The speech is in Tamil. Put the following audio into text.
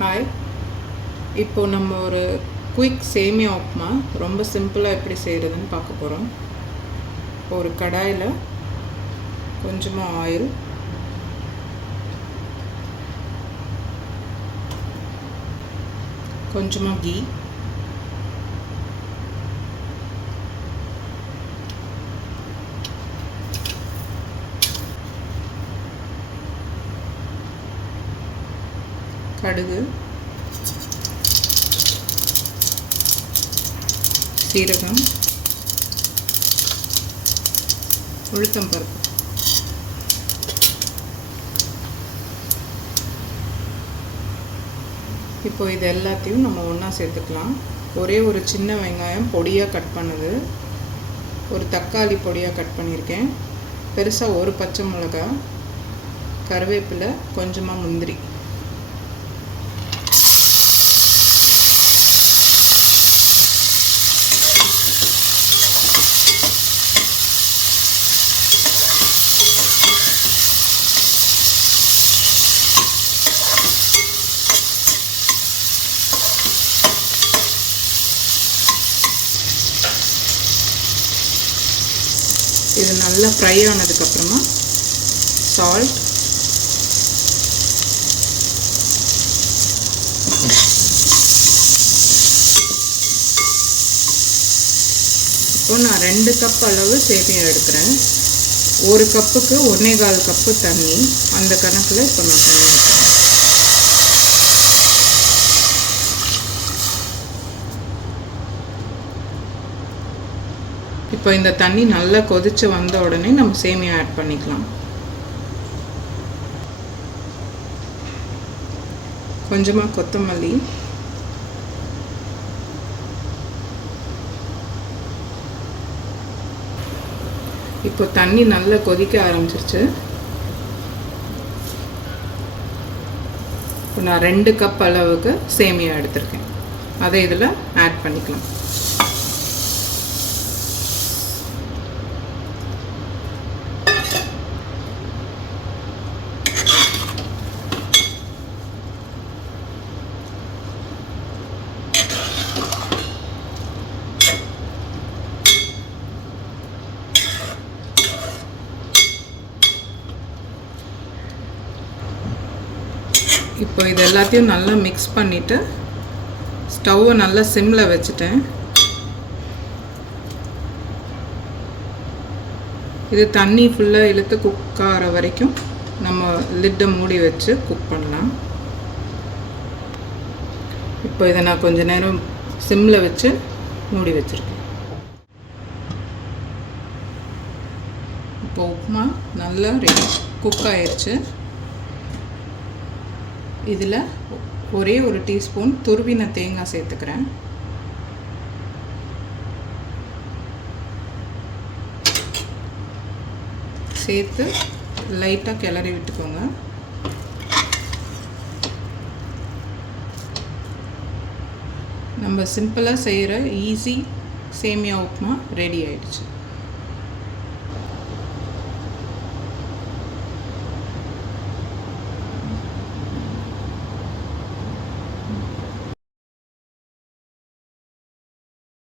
ஹாய். இப்போ நம்ம ஒரு குயிக் சேமியா உப்புமா ரொம்ப சிம்பிளாக எப்படி செய்கிறதுன்னு பார்க்க போகிறோம். ஒரு கடாயில் கொஞ்சமாக ஆயில், கொஞ்சமாக கீ, கடுகு, சீரகம், உளுத்தம்பருப்பு. இப்போ இது எல்லாத்தையும் நம்ம ஒன்றா சேர்த்துக்கலாம். ஒரே ஒரு சின்ன வெங்காயம் பொடியாக கட் பண்ணுது, ஒரு தக்காளி பொடியாக கட் பண்ணியிருக்கேன், பெருசாக ஒரு பச்சை மிளகாய், கருவேப்பிலை, கொஞ்சமாக முந்திரி. இது நல்லா ஃப்ரை ஆனதுக்கப்புறமா சால்ட், இப்போ நான் 2 கப் அளவு சேமியா எடுக்கிறேன். ஒரு கப்புக்கு 1.25 கப்பு தண்ணி, அந்த கணக்கில் இப்போ நான் தண்ணி வைக்கிறேன். இப்போ இந்த தண்ணி நல்லா கொதித்து வந்த உடனே நம்ம சேமியா ஆட் பண்ணிக்கலாம். கொஞ்சமாக கொத்தமல்லி, இப்போ தண்ணி நல்லா கொதிக்க ஆரம்பிச்சிருச்சு. இப்போ நான் 2 கப் அளவுக்கு சேமியா எடுத்திருக்கேன், அதை இதில் ஆட் பண்ணிக்கலாம். இப்போ இது எல்லாத்தையும் நல்லா மிக்ஸ் பண்ணிவிட்டு ஸ்டவ்வை நல்லா சிம்மில் வச்சுட்டேன். இது தண்ணி ஃபுல்லாக இழுத்து குக் ஆகிற வரைக்கும் நம்ம லிட்டை மூடி வச்சு குக் பண்ணலாம். இப்போ இதை நான் கொஞ்ச நேரம் சிம்மில் வச்சு மூடி வச்சுருக்கேன். இப்போ உப்புமா நல்லா ரெடி குக் ஆயிடுச்சு. இதில் ஒரே ஒரு டீஸ்பூன் துருவின தேங்காய் சேர்த்துக்கிறேன். சேர்த்து லைட்டாக கிளறி விட்டுக்கோங்க. நம்ம சிம்பிளாக செய்கிற ஈஸி சேமியா உப்புமா ரெடி ஆயிடுச்சு.